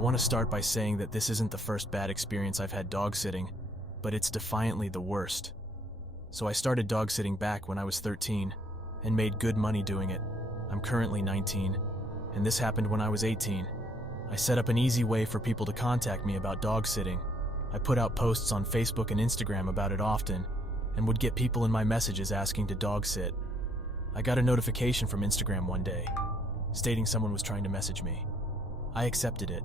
want to start by saying that this isn't the first bad experience I've had dog sitting, but it's defiantly the worst. So I started dog sitting back when I was 13 and made good money doing it. I'm currently 19, and this happened when I was 18. I set up an easy way for people to contact me about dog sitting. I put out posts on Facebook and Instagram about it often, and would get people in my messages asking to dog sit. I got a notification from Instagram one day, stating someone was trying to message me. I accepted it,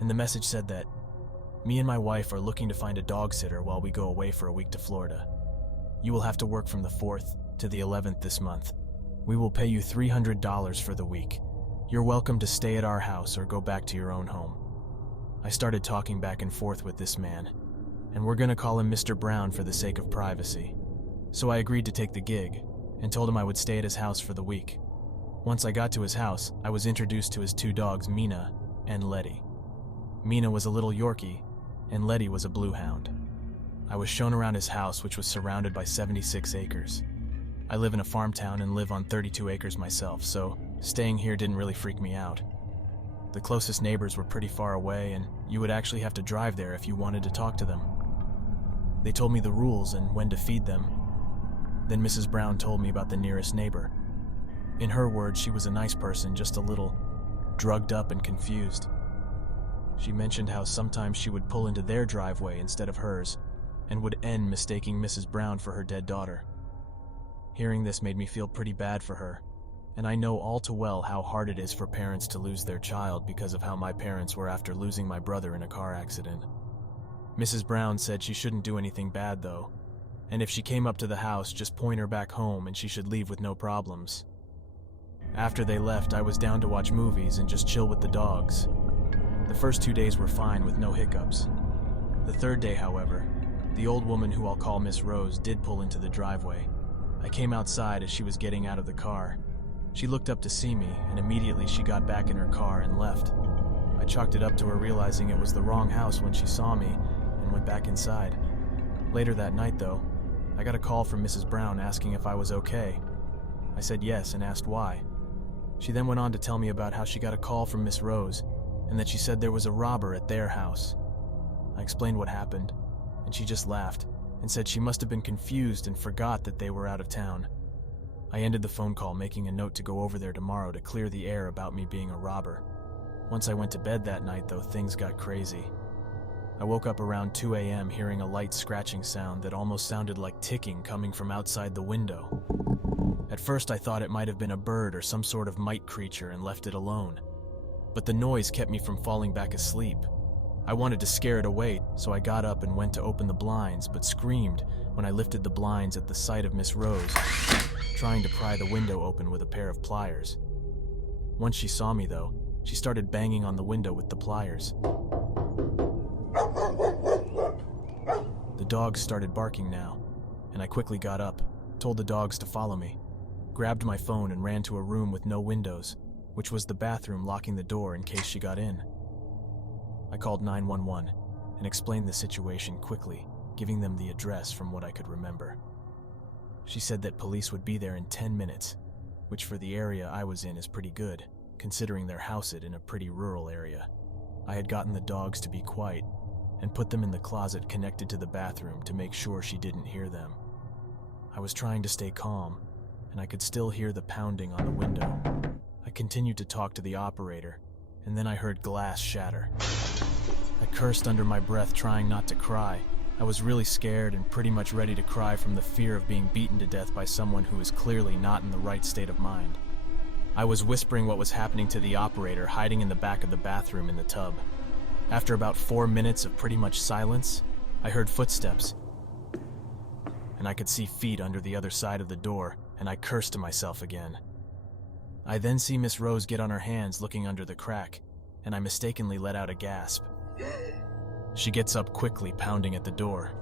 and the message said that me and my wife are looking to find a dog sitter while we go away for a week to Florida. You will have to work from the 4th to the 11th this month. We will pay you $300 for the week. You're welcome to stay at our house or go back to your own home. I started talking back and forth with this man, and we're gonna call him Mr. Brown for the sake of privacy. So I agreed to take the gig, and told him I would stay at his house for the week. Once I got to his house, I was introduced to his 2 dogs, Mina and Letty. Mina was a little Yorkie, and Letty was a blue hound. I was shown around his house, which was surrounded by 76 acres. I live in a farm town and live on 32 acres myself, so staying here didn't really freak me out. The closest neighbors were pretty far away, and you would actually have to drive there if you wanted to talk to them. They told me the rules and when to feed them. Then Mrs. Brown told me about the nearest neighbor. In her words, she was a nice person, just a little drugged up and confused. She mentioned how sometimes she would pull into their driveway instead of hers, and would end mistaking Mrs. Brown for her dead daughter. Hearing this made me feel pretty bad for her, and I know all too well how hard it is for parents to lose their child because of how my parents were after losing my brother in a car accident. Mrs. Brown said she shouldn't do anything bad though, and if she came up to the house, just point her back home and she should leave with no problems. After they left, I was down to watch movies and just chill with the dogs. The first 2 days were fine with no hiccups. The 3rd day, however, the old woman who I'll call Miss Rose did pull into the driveway. I came outside as she was getting out of the car. She looked up to see me, and immediately she got back in her car and left. I chalked it up to her realizing it was the wrong house when she saw me and went back inside. Later that night, though, I got a call from Mrs. Brown asking if I was okay. I said yes and asked why. She then went on to tell me about how she got a call from Miss Rose and that she said there was a robber at their house. I explained what happened, and she just laughed and said she must have been confused and forgot that they were out of town. I ended the phone call, making a note to go over there tomorrow to clear the air about me being a robber. Once I went to bed that night, though, things got crazy. I woke up around 2 a.m. hearing a light scratching sound that almost sounded like ticking coming from outside the window. At first I thought it might have been a bird or some sort of mite creature and left it alone. But the noise kept me from falling back asleep. I wanted to scare it away, so I got up and went to open the blinds, but screamed when I lifted the blinds at the sight of Miss Rose, trying to pry the window open with a pair of pliers. Once she saw me, though, she started banging on the window with the pliers. The dogs started barking now, and I quickly got up, told the dogs to follow me, grabbed my phone and ran to a room with no windows, which was the bathroom, locking the door in case she got in. I called 911 and explained the situation quickly, giving them the address from what I could remember. She said that police would be there in 10 minutes, which for the area I was in is pretty good, considering they're housed in a pretty rural area. I had gotten the dogs to be quiet and put them in the closet connected to the bathroom to make sure she didn't hear them. I was trying to stay calm, and I could still hear the pounding on the window. I continued to talk to the operator, and then I heard glass shatter. I cursed under my breath, trying not to cry. I was really scared and pretty much ready to cry from the fear of being beaten to death by someone who was clearly not in the right state of mind. I was whispering what was happening to the operator, hiding in the back of the bathroom in the tub. After about 4 minutes of pretty much silence, I heard footsteps, and I could see feet under the other side of the door, and I cursed to myself again. I then see Miss Rose get on her hands looking under the crack, and I mistakenly let out a gasp. She gets up quickly, pounding at the door.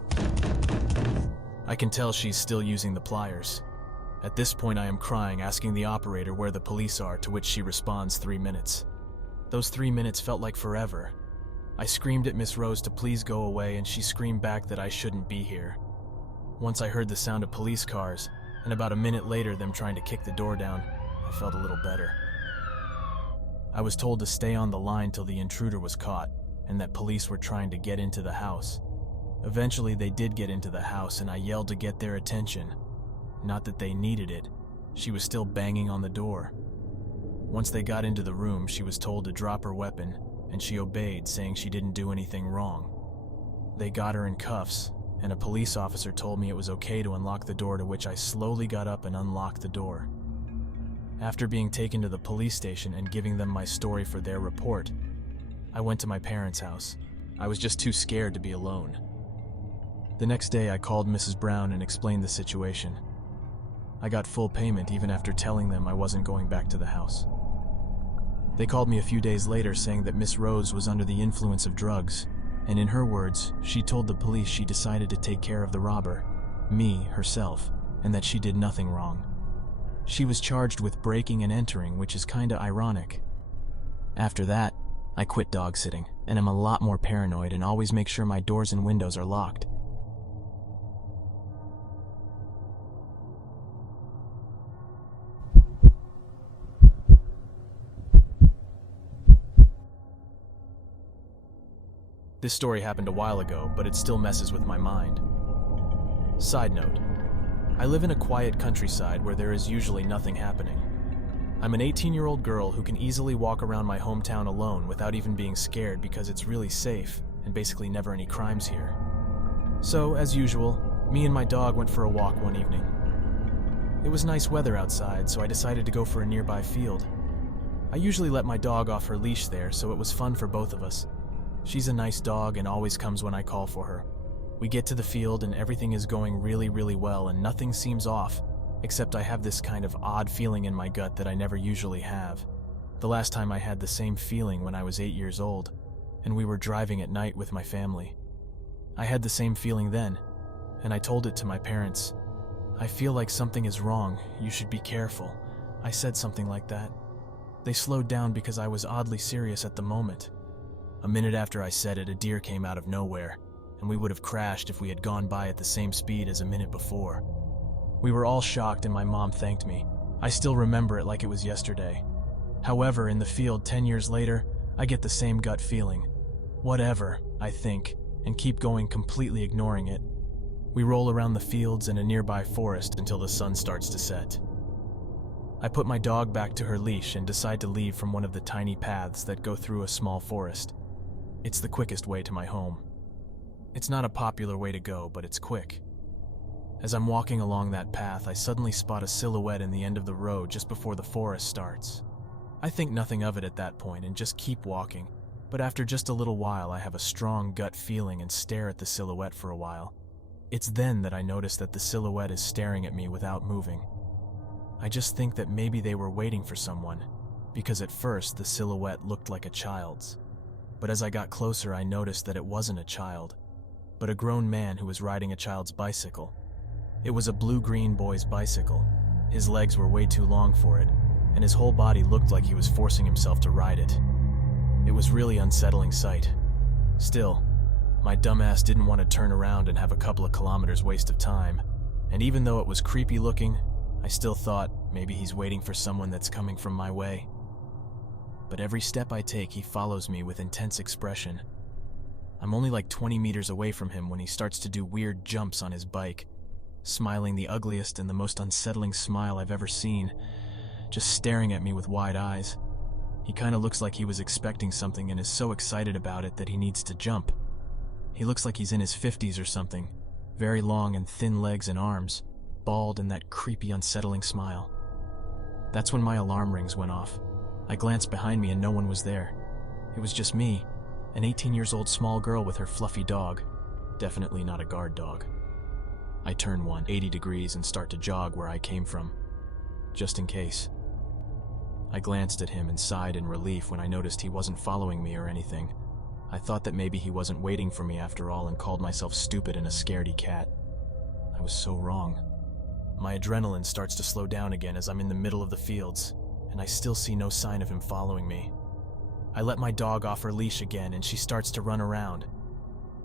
I can tell she's still using the pliers. At this point I am crying, asking the operator where the police are, to which she responds 3 minutes. Those 3 minutes felt like forever. I screamed at Miss Rose to please go away, and she screamed back that I shouldn't be here. Once I heard the sound of police cars, and about a minute later them trying to kick the door down, I felt a little better. I was told to stay on the line till the intruder was caught, and that police were trying to get into the house. Eventually, they did get into the house, and I yelled to get their attention. Not that they needed it. She was still banging on the door. Once they got into the room, she was told to drop her weapon, and she obeyed, saying she didn't do anything wrong. They got her in cuffs, and a police officer told me it was okay to unlock the door, to which I slowly got up and unlocked the door. After being taken to the police station and giving them my story for their report, I went to my parents' house. I was just too scared to be alone. The next day, I called Mrs. Brown and explained the situation. I got full payment even after telling them I wasn't going back to the house. They called me a few days later saying that Miss Rose was under the influence of drugs, and in her words, she told the police she decided to take care of the robber, me, herself, and that she did nothing wrong. She was charged with breaking and entering, which is kinda ironic. After that, I quit dog sitting, and am a lot more paranoid and always make sure my doors and windows are locked. This story happened a while ago, but it still messes with my mind. Side note, I live in a quiet countryside where there is usually nothing happening. I'm an 18-year-old girl who can easily walk around my hometown alone without even being scared because it's really safe and basically never any crimes here. So, as usual, me and my dog went for a walk one evening. It was nice weather outside, so I decided to go for a nearby field. I usually let my dog off her leash there, so it was fun for both of us. She's a nice dog and always comes when I call for her. We get to the field and everything is going really well and nothing seems off, except I have this kind of odd feeling in my gut that I never usually have. The last time I had the same feeling when I was 8 years old, and we were driving at night with my family. I had the same feeling then, and I told it to my parents. I feel like something is wrong, you should be careful. I said something like that. They slowed down because I was oddly serious at the moment. A minute after I said it, a deer came out of nowhere, and we would have crashed if we had gone by at the same speed as a minute before. We were all shocked and my mom thanked me. I still remember it like it was yesterday. However, in the field 10 years later, I get the same gut feeling. Whatever, I think, and keep going, completely ignoring it. We roll around the fields and a nearby forest until the sun starts to set. I put my dog back to her leash and decide to leave from one of the tiny paths that go through a small forest. It's the quickest way to my home. It's not a popular way to go, but it's quick. As I'm walking along that path, I suddenly spot a silhouette in the end of the road just before the forest starts. I think nothing of it at that point and just keep walking, but after just a little while I have a strong gut feeling and stare at the silhouette for a while. It's then that I notice that the silhouette is staring at me without moving. I just think that maybe they were waiting for someone, because at first the silhouette looked like a child's. But as I got closer, I noticed that it wasn't a child, but a grown man who was riding a child's bicycle. It was a blue-green boy's bicycle. His legs were way too long for it, and his whole body looked like he was forcing himself to ride it. It was really unsettling sight. Still, my dumbass didn't want to turn around and have a couple of kilometers waste of time, and even though it was creepy looking, I still thought maybe he's waiting for someone that's coming from my way. But every step I take, he follows me with intense expression. I'm only like 20 meters away from him when he starts to do weird jumps on his bike, smiling the ugliest and the most unsettling smile I've ever seen, just staring at me with wide eyes. He kind of looks like he was expecting something and is so excited about it that he needs to jump. He looks like he's in his 50s or something, very long and thin legs and arms, bald and that creepy, unsettling smile. That's when my alarm rings went off. I glanced behind me and no one was there. It was just me, an 18-year-old small girl with her fluffy dog. Definitely not a guard dog. I turn 180 degrees and start to jog where I came from, just in case. I glanced at him and sighed in relief when I noticed he wasn't following me or anything. I thought that maybe he wasn't waiting for me after all and called myself stupid and a scaredy cat. I was so wrong. My adrenaline starts to slow down again as I'm in the middle of the fields, and I still see no sign of him following me. I let my dog off her leash again and she starts to run around.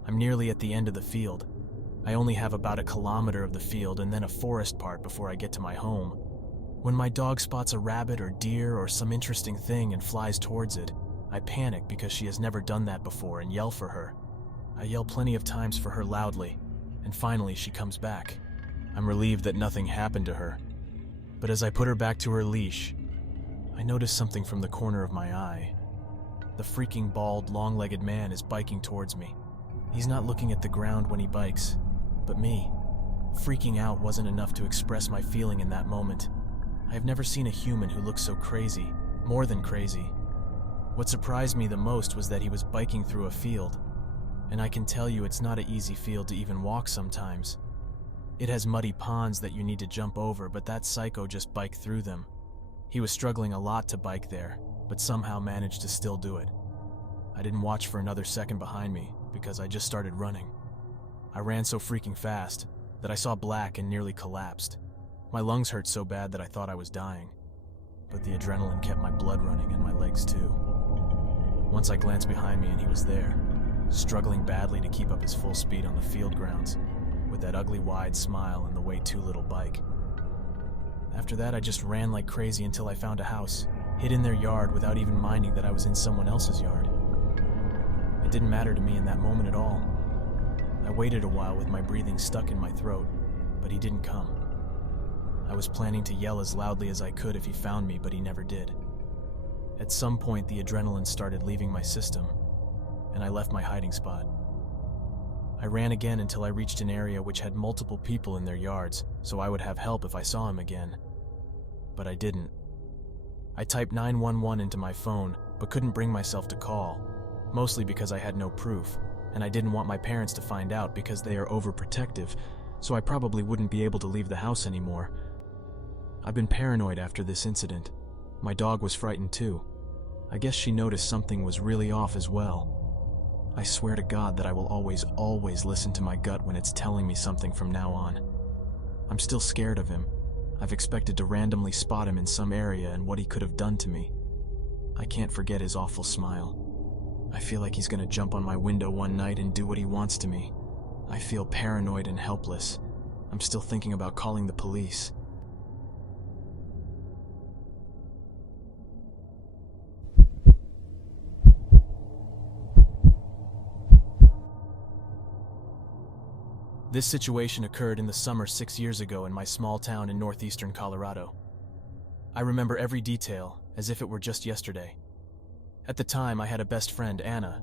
I'm nearly at the end of the field. I only have about a kilometer of the field and then a forest part before I get to my home. When my dog spots a rabbit or deer or some interesting thing and flies towards it, I panic because she has never done that before and yell for her. I yell plenty of times for her loudly, and finally she comes back. I'm relieved that nothing happened to her. But as I put her back to her leash, I notice something from the corner of my eye. The freaking bald, long-legged man is biking towards me. He's not looking at the ground when he bikes, but me. Freaking out wasn't enough to express my feeling in that moment. I have never seen a human who looks so crazy, more than crazy. What surprised me the most was that he was biking through a field, and I can tell you it's not an easy field to even walk sometimes. It has muddy ponds that you need to jump over, but that psycho just biked through them. He was struggling a lot to bike there, but somehow managed to still do it. I didn't watch for another second behind me because I just started running. I ran so freaking fast that I saw black and nearly collapsed. My lungs hurt so bad that I thought I was dying, but the adrenaline kept my blood running and my legs too. Once I glanced behind me and he was there, struggling badly to keep up his full speed on the field grounds, with that ugly wide smile and the way too little bike. After that, I just ran like crazy until I found a house, hid in their yard without even minding that I was in someone else's yard. It didn't matter to me in that moment at all. I waited a while with my breathing stuck in my throat, but he didn't come. I was planning to yell as loudly as I could if he found me, but he never did. At some point, the adrenaline started leaving my system, and I left my hiding spot. I ran again until I reached an area which had multiple people in their yards, so I would have help if I saw him again. But I didn't. I typed 911 into my phone, but couldn't bring myself to call, mostly because I had no proof, and I didn't want my parents to find out because they are overprotective, so I probably wouldn't be able to leave the house anymore. I've been paranoid after this incident. My dog was frightened too. I guess she noticed something was really off as well. I swear to God that I will always listen to my gut when it's telling me something from now on. I'm still scared of him. I've expected to randomly spot him in some area and what he could have done to me. I can't forget his awful smile. I feel like he's gonna jump on my window one night and do what he wants to me. I feel paranoid and helpless. I'm still thinking about calling the police. This situation occurred in the summer 6 years ago in my small town in northeastern Colorado. I remember every detail as if it were just yesterday. At the time, I had a best friend, Anna,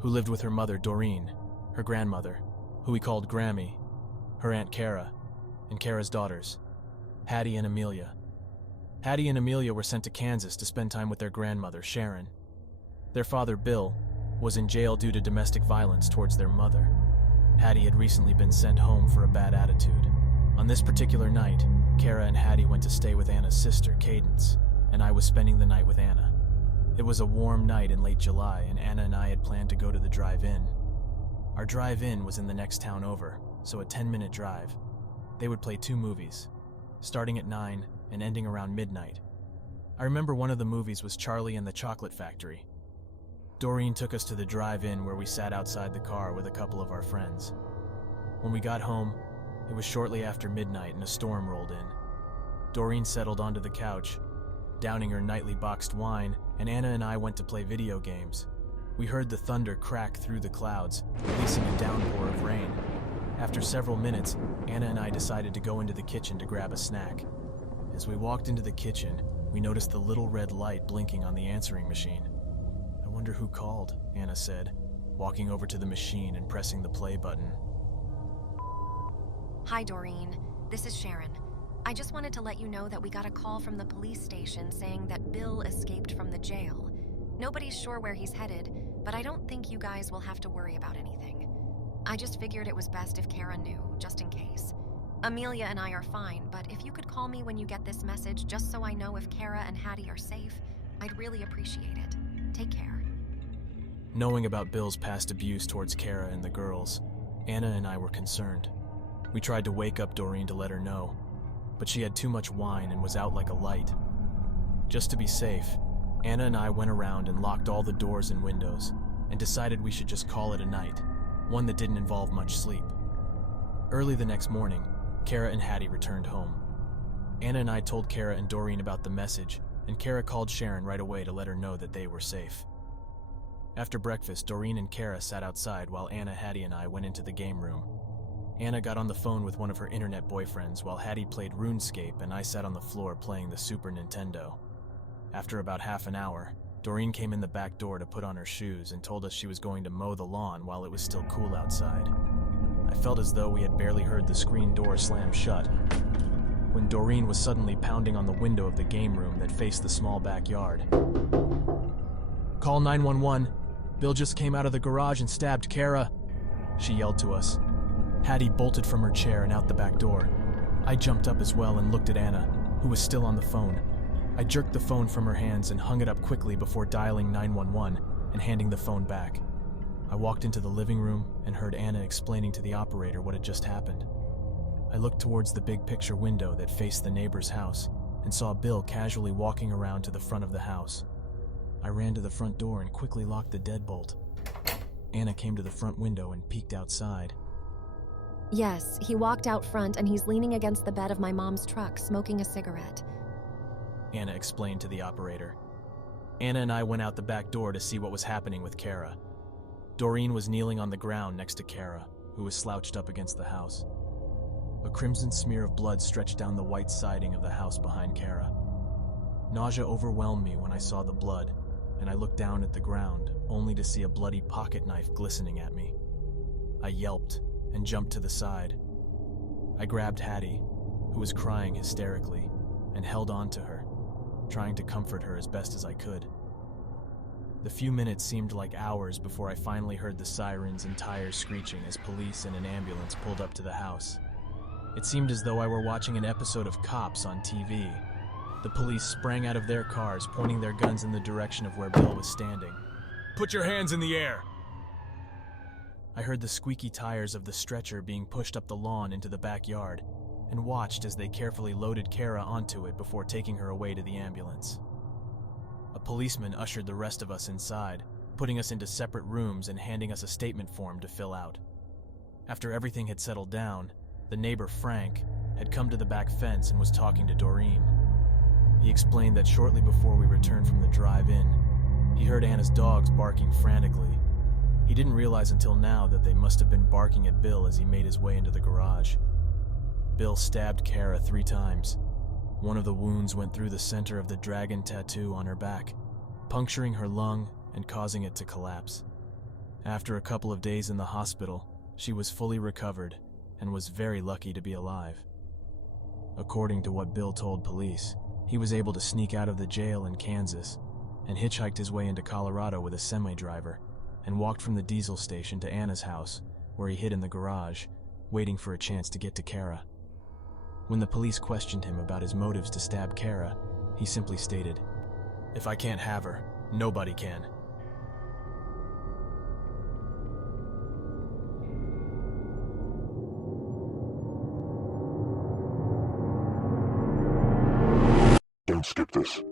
who lived with her mother, Doreen, her grandmother, who we called Grammy, her aunt Kara, and Kara's daughters, Hattie and Amelia. Hattie and Amelia were sent to Kansas to spend time with their grandmother, Sharon. Their father, Bill, was in jail due to domestic violence towards their mother. Hattie had recently been sent home for a bad attitude. On this particular night, Kara and Hattie went to stay with Anna's sister, Cadence, and I was spending the night with Anna. It was a warm night in late July, and Anna and I had planned to go to the drive-in. Our drive-in was in the next town over, so a 10-minute drive. They would play 2 movies, starting at 9 and ending around midnight. I remember one of the movies was Charlie and the Chocolate Factory. Doreen took us to the drive-in where we sat outside the car with a couple of our friends. When we got home, it was shortly after midnight and a storm rolled in. Doreen settled onto the couch, downing her nightly boxed wine, and Anna and I went to play video games. We heard the thunder crack through the clouds, releasing a downpour of rain. After several minutes, Anna and I decided to go into the kitchen to grab a snack. As we walked into the kitchen, we noticed the little red light blinking on the answering machine. "I wonder who called," Anna said, walking over to the machine and pressing the play button. Hi, Doreen. This is Sharon. I just wanted to let you know that we got a call from the police station saying that Bill escaped from the jail. Nobody's sure where he's headed, but I don't think you guys will have to worry about anything. I just figured it was best if Kara knew, just in case. Amelia and I are fine, but if you could call me when you get this message just so I know if Kara and Hattie are safe, I'd really appreciate it. Take care. Knowing about Bill's past abuse towards Kara and the girls, Anna and I were concerned. We tried to wake up Doreen to let her know, but she had too much wine and was out like a light. Just to be safe, Anna and I went around and locked all the doors and windows, and decided we should just call it a night, one that didn't involve much sleep. Early the next morning, Kara and Hattie returned home. Anna and I told Kara and Doreen about the message, and Kara called Sharon right away to let her know that they were safe. After breakfast, Doreen and Kara sat outside while Anna, Hattie, and I went into the game room. Anna got on the phone with one of her internet boyfriends while Hattie played RuneScape and I sat on the floor playing the Super Nintendo. After about half an hour, Doreen came in the back door to put on her shoes and told us she was going to mow the lawn while it was still cool outside. I felt as though we had barely heard the screen door slam shut when Doreen was suddenly pounding on the window of the game room that faced the small backyard. "Call 911. Bill just came out of the garage and stabbed Kara," she yelled to us. Hattie bolted from her chair and out the back door. I jumped up as well and looked at Anna, who was still on the phone. I jerked the phone from her hands and hung it up quickly before dialing 911 and handing the phone back. I walked into the living room and heard Anna explaining to the operator what had just happened. I looked towards the big picture window that faced the neighbor's house and saw Bill casually walking around to the front of the house. I ran to the front door and quickly locked the deadbolt. Anna came to the front window and peeked outside. Yes, he walked out front and he's leaning against the bed of my mom's truck, smoking a cigarette. Anna explained to the operator. Anna and I went out the back door to see what was happening with Kara. Doreen was kneeling on the ground next to Kara, who was slouched up against the house. A crimson smear of blood stretched down the white siding of the house behind Kara. Nausea overwhelmed me when I saw the blood, and I looked down at the ground, only to see a bloody pocket knife glistening at me. I yelped and jumped to the side. I grabbed Hattie, who was crying hysterically, and held on to her, trying to comfort her as best as I could. The few minutes seemed like hours before I finally heard the sirens and tires screeching as police and an ambulance pulled up to the house. It seemed as though I were watching an episode of Cops on TV. The police sprang out of their cars, pointing their guns in the direction of where Bill was standing. "Put your hands in the air!" I heard the squeaky tires of the stretcher being pushed up the lawn into the backyard, and watched as they carefully loaded Kara onto it before taking her away to the ambulance. A policeman ushered the rest of us inside, putting us into separate rooms and handing us a statement form to fill out. After everything had settled down, the neighbor, Frank, had come to the back fence and was talking to Doreen. He explained that shortly before we returned from the drive-in, he heard Anna's dogs barking frantically. He didn't realize until now that they must have been barking at Bill as he made his way into the garage. Bill stabbed Kara 3 times. One of the wounds went through the center of the dragon tattoo on her back, puncturing her lung and causing it to collapse. After a couple of days in the hospital, she was fully recovered and was very lucky to be alive. According to what Bill told police, he was able to sneak out of the jail in Kansas and hitchhiked his way into Colorado with a semi-driver and walked from the diesel station to Anna's house, where he hid in the garage, waiting for a chance to get to Kara. When the police questioned him about his motives to stab Kara, he simply stated, "If I can't have her, nobody can." Don't skip this.